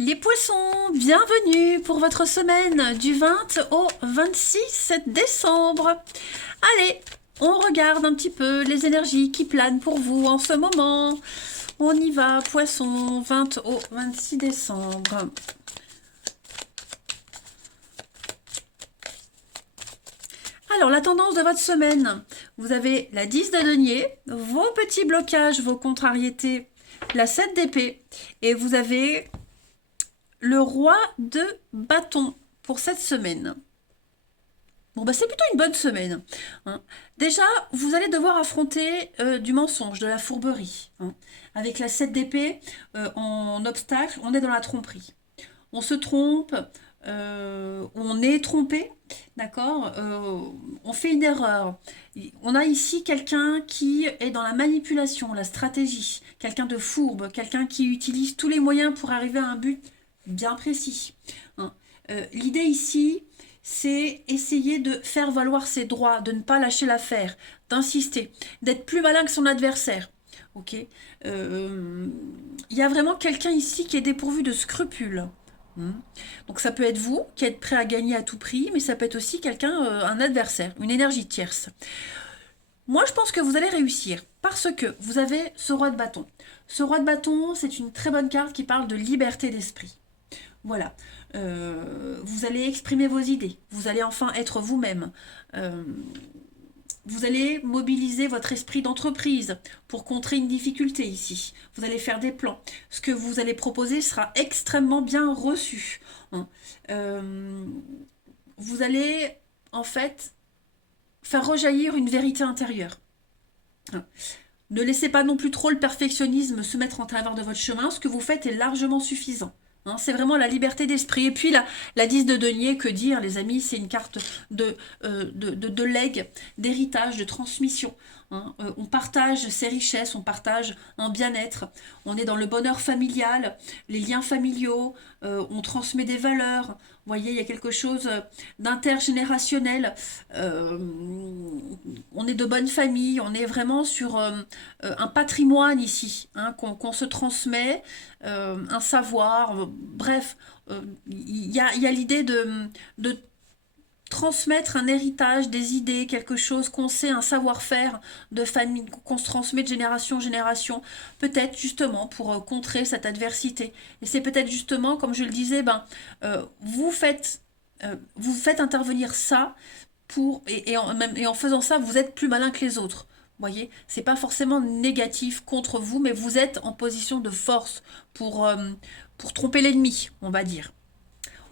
Les poissons, bienvenue pour votre semaine du 20 au 26 décembre. Allez, on regarde un petit peu les énergies qui planent pour vous en ce moment. On y va, poissons, 20 au 26 décembre. Alors, la tendance de votre semaine, vous avez la 10 de denier, vos petits blocages, vos contrariétés, la 7 d'épée, et vous avez le roi de bâton pour cette semaine. Bon, bah c'est plutôt une bonne semaine. Hein. Déjà, vous allez devoir affronter du mensonge, de la fourberie. Hein. Avec la 7 d'épée en obstacle, on est dans la tromperie. On se trompe, on est trompé, d'accord, on fait une erreur. On a ici quelqu'un qui est dans la manipulation, la stratégie, quelqu'un de fourbe, quelqu'un qui utilise tous les moyens pour arriver à un but bien précis. Hein. L'idée ici, c'est essayer de faire valoir ses droits, de ne pas lâcher l'affaire, d'insister, d'être plus malin que son adversaire. Ok, y a vraiment quelqu'un ici qui est dépourvu de scrupules. Donc ça peut être vous qui êtes prêt à gagner à tout prix, mais ça peut être aussi quelqu'un, un adversaire, une énergie tierce. Moi, je pense que vous allez réussir parce que vous avez ce roi de bâton. Ce roi de bâton, c'est une très bonne carte qui parle de liberté d'esprit. Voilà. Vous allez exprimer vos idées. Vous allez enfin être vous-même. Vous allez mobiliser votre esprit d'entreprise pour contrer une difficulté ici. Vous allez faire des plans. Ce que vous allez proposer sera extrêmement bien reçu. Hein. Vous allez, en fait, faire rejaillir une vérité intérieure. Hein. Ne laissez pas non plus trop le perfectionnisme se mettre en travers de votre chemin. Ce que vous faites est largement suffisant. Hein, c'est vraiment la liberté d'esprit. Et puis la 10 de denier, que dire les amis, c'est une carte de legs, d'héritage, de transmission. Hein. On partage ses richesses, on partage un bien-être, on est dans le bonheur familial, les liens familiaux, on transmet des valeurs. Vous voyez, il y a quelque chose d'intergénérationnel. On est de bonne famille, on est vraiment sur un patrimoine ici, hein, qu'on se transmet, un savoir. Bref, il y a l'idée de transmettre un héritage, des idées, quelque chose qu'on sait, un savoir-faire de famille qu'on se transmet de génération en génération, peut-être justement pour contrer cette adversité. Et c'est peut-être justement, comme je le disais, vous faites intervenir ça et en faisant ça, vous êtes plus malin que les autres. Vous voyez, c'est pas forcément négatif contre vous, mais vous êtes en position de force pour tromper l'ennemi, on va dire.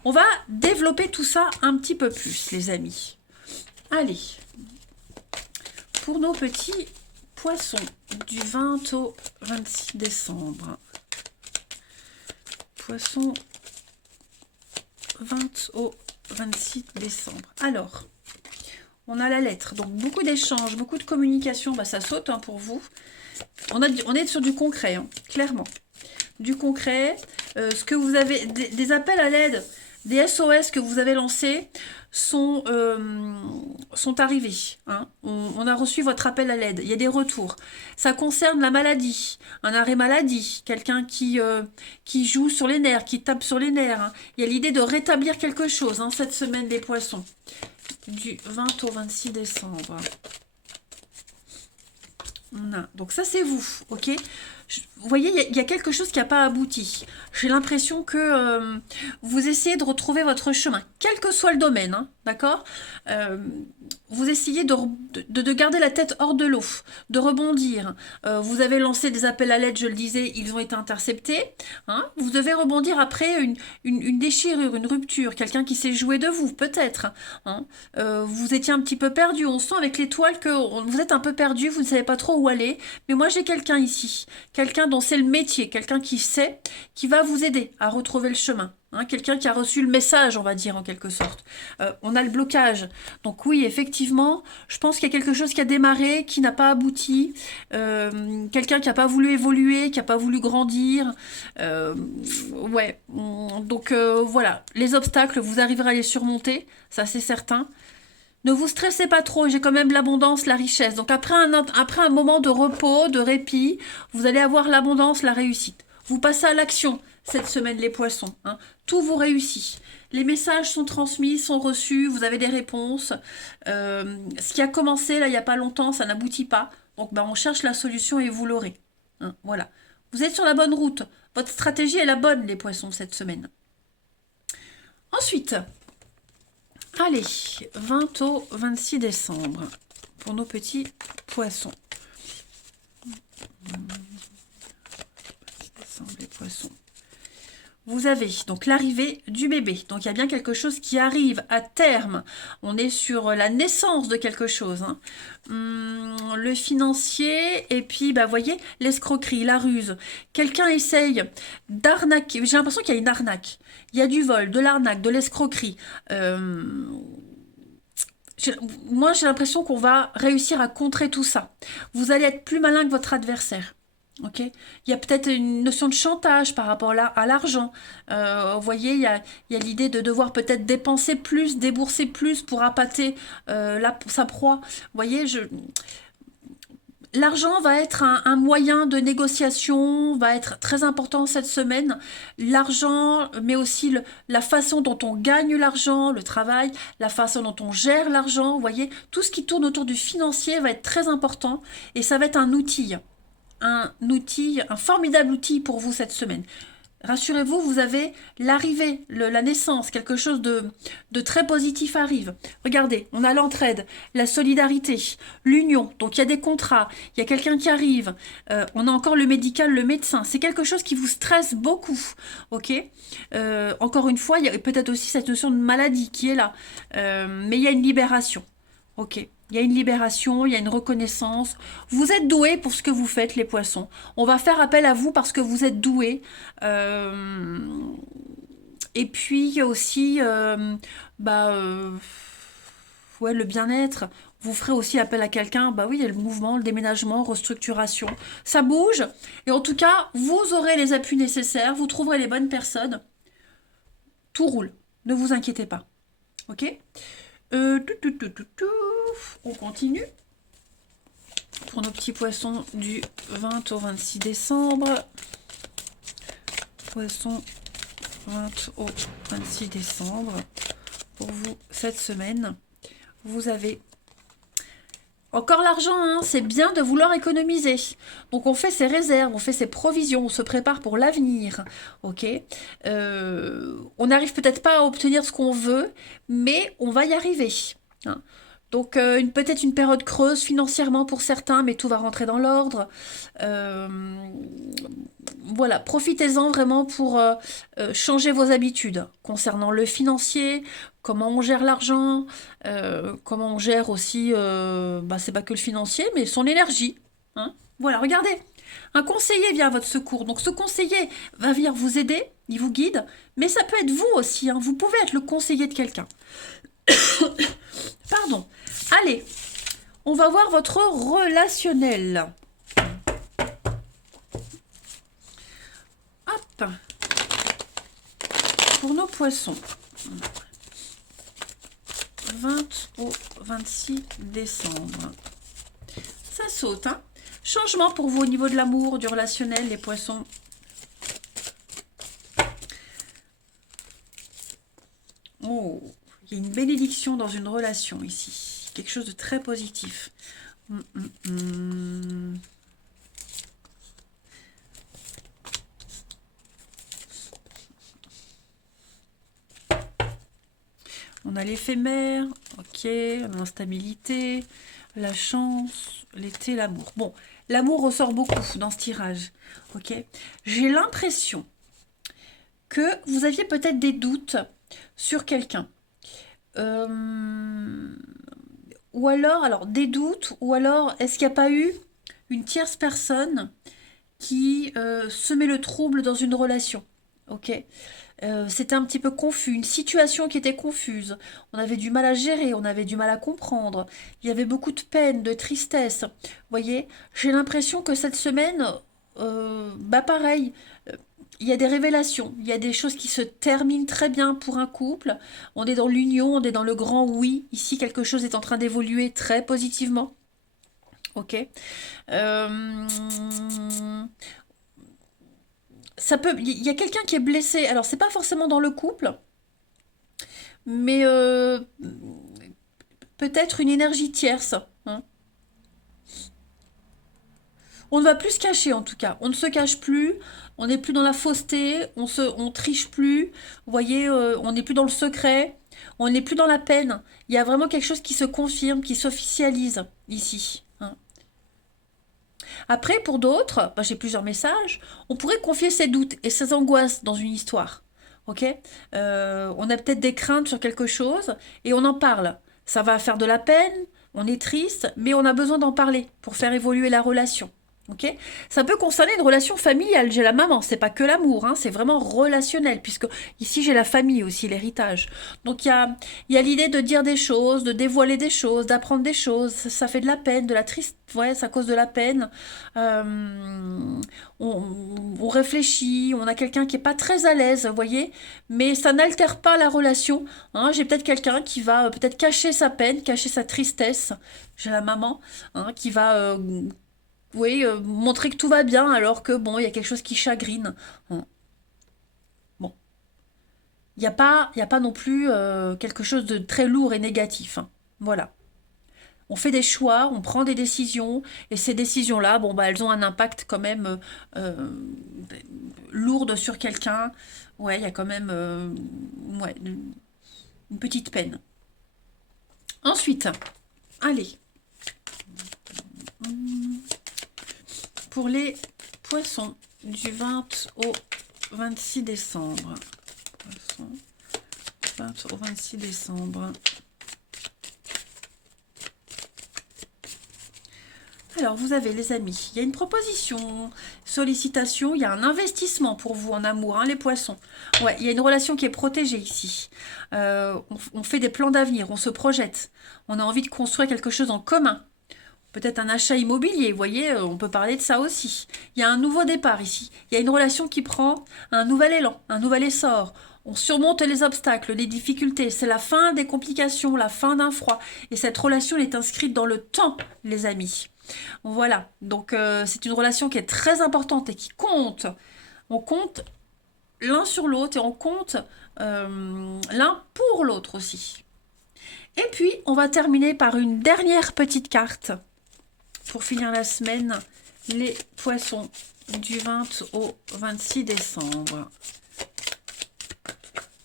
On va développer tout ça un petit peu plus, les amis. Allez, pour nos petits poissons du 20 au 26 décembre. Poissons 20 au 26 décembre. Alors, on a la lettre, donc beaucoup d'échanges, beaucoup de communication, ça saute pour vous. On est sur du concret, clairement. Du concret, ce que vous avez, des appels à l'aide, des SOS que vous avez lancés sont arrivés. Hein. On a reçu votre appel à l'aide. Il y a des retours. Ça concerne la maladie, un arrêt maladie, quelqu'un qui joue sur les nerfs, qui tape sur les nerfs. Hein. Il y a l'idée de rétablir quelque chose cette semaine des poissons. Du 20 au 26 décembre. Donc ça c'est vous, ok. Vous voyez, il y a quelque chose qui n'a pas abouti. J'ai l'impression que vous essayez de retrouver votre chemin, quel que soit le domaine, d'accord. Vous essayez de garder la tête hors de l'eau, de rebondir. Vous avez lancé des appels à l'aide, je le disais, ils ont été interceptés. Hein. Vous devez rebondir après une déchirure, une rupture, quelqu'un qui s'est joué de vous, peut-être. Hein. Vous étiez un petit peu perdu, on sent avec l'étoile que vous êtes un peu perdu, vous ne savez pas trop où aller. Mais moi j'ai quelqu'un ici, quelqu'un dont c'est le métier, quelqu'un qui sait, qui va vous aider à retrouver le chemin. Hein, quelqu'un qui a reçu le message, on va dire, en quelque sorte. On a le blocage. Donc oui, effectivement, je pense qu'il y a quelque chose qui a démarré, qui n'a pas abouti. Quelqu'un qui n'a pas voulu évoluer, qui n'a pas voulu grandir. Ouais. Donc voilà. Les obstacles, vous arriverez à les surmonter. Ça, c'est certain. Ne vous stressez pas trop, j'ai quand même l'abondance, la richesse. Donc après un moment de repos, de répit, vous allez avoir l'abondance, la réussite. Vous passez à l'action. cette semaine, les poissons. Hein. Tout vous réussit. Les messages sont transmis, sont reçus, vous avez des réponses. Ce qui a commencé là il n'y a pas longtemps, ça n'aboutit pas. Donc on cherche la solution et vous l'aurez. Hein, voilà. Vous êtes sur la bonne route. Votre stratégie est la bonne, les poissons, cette semaine. Ensuite, allez, 20 au 26 décembre pour nos petits poissons. 26 décembre, les poissons. Vous avez donc l'arrivée du bébé. Donc il y a bien quelque chose qui arrive à terme. On est sur la naissance de quelque chose. Hein. Le financier et puis, vous voyez, l'escroquerie, la ruse. Quelqu'un essaye d'arnaquer. J'ai l'impression qu'il y a une arnaque. Il y a du vol, de l'arnaque, de l'escroquerie. Moi, j'ai l'impression qu'on va réussir à contrer tout ça. Vous allez être plus malin que votre adversaire. Ok, il y a peut-être une notion de chantage par rapport à l'argent. Vous voyez, il y a l'idée de devoir peut-être dépenser plus, débourser plus pour appâter sa proie. Vous voyez, l'argent va être un moyen de négociation, va être très important cette semaine. L'argent, mais aussi la façon dont on gagne l'argent, le travail, la façon dont on gère l'argent. Vous voyez, tout ce qui tourne autour du financier va être très important et ça va être un outil, un formidable outil pour vous cette semaine. Rassurez-vous, vous avez l'arrivée, la naissance, quelque chose de très positif arrive. Regardez, on a l'entraide, la solidarité, l'union, donc il y a des contrats, il y a quelqu'un qui arrive, on a encore le médical, le médecin, c'est quelque chose qui vous stresse beaucoup, ok. Encore une fois, il y a peut-être aussi cette notion de maladie qui est là, mais il y a une libération, ok. Il y a une libération, il y a une reconnaissance. Vous êtes doués pour ce que vous faites, les poissons. On va faire appel à vous parce que vous êtes doués. Et puis, il y a aussi le bien-être. Vous ferez aussi appel à quelqu'un. Oui, il y a le mouvement, le déménagement, restructuration. Ça bouge. Et en tout cas, vous aurez les appuis nécessaires. Vous trouverez les bonnes personnes. Tout roule. Ne vous inquiétez pas. Ok ? On continue pour nos petits poissons du 20 au 26 décembre. Poissons 20 au 26 décembre. Pour vous, cette semaine, vous avez encore l'argent, hein, c'est bien de vouloir économiser. Donc on fait ses réserves, on fait ses provisions, on se prépare pour l'avenir. Ok, on n'arrive peut-être pas à obtenir ce qu'on veut, mais on va y arriver. Hein. Donc peut-être une période creuse financièrement pour certains, mais tout va rentrer dans l'ordre. Voilà, profitez-en vraiment pour changer vos habitudes concernant le financier, comment on gère l'argent, comment on gère aussi, c'est pas que le financier, mais son énergie. Hein. Voilà, regardez, un conseiller vient à votre secours. Donc ce conseiller va venir vous aider, il vous guide, mais ça peut être vous aussi. Hein. Vous pouvez être le conseiller de quelqu'un. Pardon. Allez, on va voir votre relationnel. Hop. Pour nos poissons. 20 au 26 décembre. Ça saute, hein. Changement pour vous au niveau de l'amour, du relationnel, les poissons. Oh, il y a une bénédiction dans une relation ici. Quelque chose de très positif. On a l'éphémère, ok, l'instabilité, la chance, l'été, l'amour. Bon, l'amour ressort beaucoup dans ce tirage, ok. J'ai l'impression que vous aviez peut-être des doutes sur quelqu'un. Ou alors des doutes, ou alors est-ce qu'il n'y a pas eu une tierce personne qui semait le trouble dans une relation, ok. C'était un petit peu confus, une situation qui était confuse. On avait du mal à gérer, on avait du mal à comprendre. Il y avait beaucoup de peine, de tristesse. Vous voyez, j'ai l'impression que cette semaine, pareil, il y a des révélations, il y a des choses qui se terminent très bien pour un couple. On est dans l'union, on est dans le grand oui. Ici, quelque chose est en train d'évoluer très positivement. Ok. ça peut, il y a quelqu'un qui est blessé. Alors, c'est pas forcément dans le couple, mais peut-être une énergie tierce, hein. On ne va plus se cacher en tout cas. On ne se cache plus. On n'est plus dans la fausseté. On triche plus. Vous voyez, on n'est plus dans le secret. On n'est plus dans la peine. Il y a vraiment quelque chose qui se confirme, qui s'officialise ici, hein. Après, pour d'autres, bah, j'ai plusieurs messages. On pourrait confier ses doutes et ses angoisses dans une histoire. Ok. On a peut-être des craintes sur quelque chose et on en parle. Ça va faire de la peine. On est triste, mais on a besoin d'en parler pour faire évoluer la relation. Ok. Ça peut concerner une relation familiale. J'ai la maman, c'est pas que l'amour, hein, c'est vraiment relationnel, puisque ici j'ai la famille aussi, l'héritage. Donc il y a l'idée de dire des choses, de dévoiler des choses, d'apprendre des choses. Ça fait de la peine, de la triste, ouais, ça cause de la peine. On, on réfléchit, on a quelqu'un qui est pas très à l'aise, vous voyez, mais ça n'altère pas la relation, hein. J'ai peut-être quelqu'un qui va peut-être cacher sa peine, cacher sa tristesse. J'ai la maman, hein, qui va oui, montrer que tout va bien alors que bon, il y a quelque chose qui chagrine, hein. Bon, il y a pas non plus quelque chose de très lourd et négatif, hein. Voilà. On fait des choix, on prend des décisions, et ces décisions-là, bon, bah, elles ont un impact quand même lourd sur quelqu'un. Ouais, il y a quand même ouais, une petite peine. Ensuite, allez, pour les poissons du 20 au 26 décembre. Poissons, 20 au 26 décembre. Alors, vous avez les amis, il y a une proposition, sollicitation, il y a un investissement pour vous en amour, hein, les poissons. Ouais, il y a une relation qui est protégée ici. On fait des plans d'avenir, on se projette. On a envie de construire quelque chose en commun. Peut-être un achat immobilier, vous voyez, on peut parler de ça aussi. Il y a un nouveau départ ici. Il y a une relation qui prend un nouvel élan, un nouvel essor. On surmonte les obstacles, les difficultés. C'est la fin des complications, la fin d'un froid. Et cette relation elle est inscrite dans le temps, les amis. Voilà, donc c'est une relation qui est très importante et qui compte. On compte l'un sur l'autre et on compte l'un pour l'autre aussi. Et puis, on va terminer par une dernière petite carte pour finir la semaine, les poissons du 20 au 26 décembre.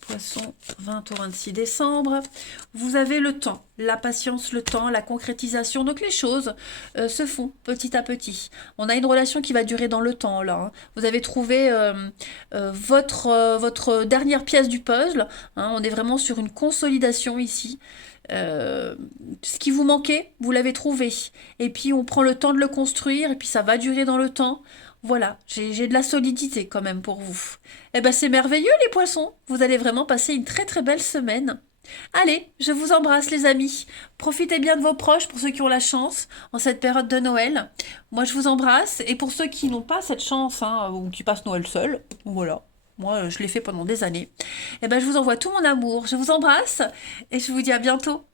Poisson, 20 au 26 décembre. Vous avez le temps, la patience, le temps, la concrétisation. Donc les choses se font petit à petit. On a une relation qui va durer dans le temps là, hein. Vous avez trouvé votre dernière pièce du puzzle, hein. On est vraiment sur une consolidation ici. Ce qui vous manquait, vous l'avez trouvé. Et puis on prend le temps de le construire et puis ça va durer dans le temps. Voilà, j'ai de la solidité quand même pour vous. Eh ben c'est merveilleux les poissons. Vous allez vraiment passer une très très belle semaine. Allez, je vous embrasse les amis. Profitez bien de vos proches pour ceux qui ont la chance en cette période de Noël. Moi je vous embrasse et pour ceux qui n'ont pas cette chance, hein, ou qui passent Noël seuls, voilà. Moi je l'ai fait pendant des années. Eh ben je vous envoie tout mon amour. Je vous embrasse et je vous dis à bientôt.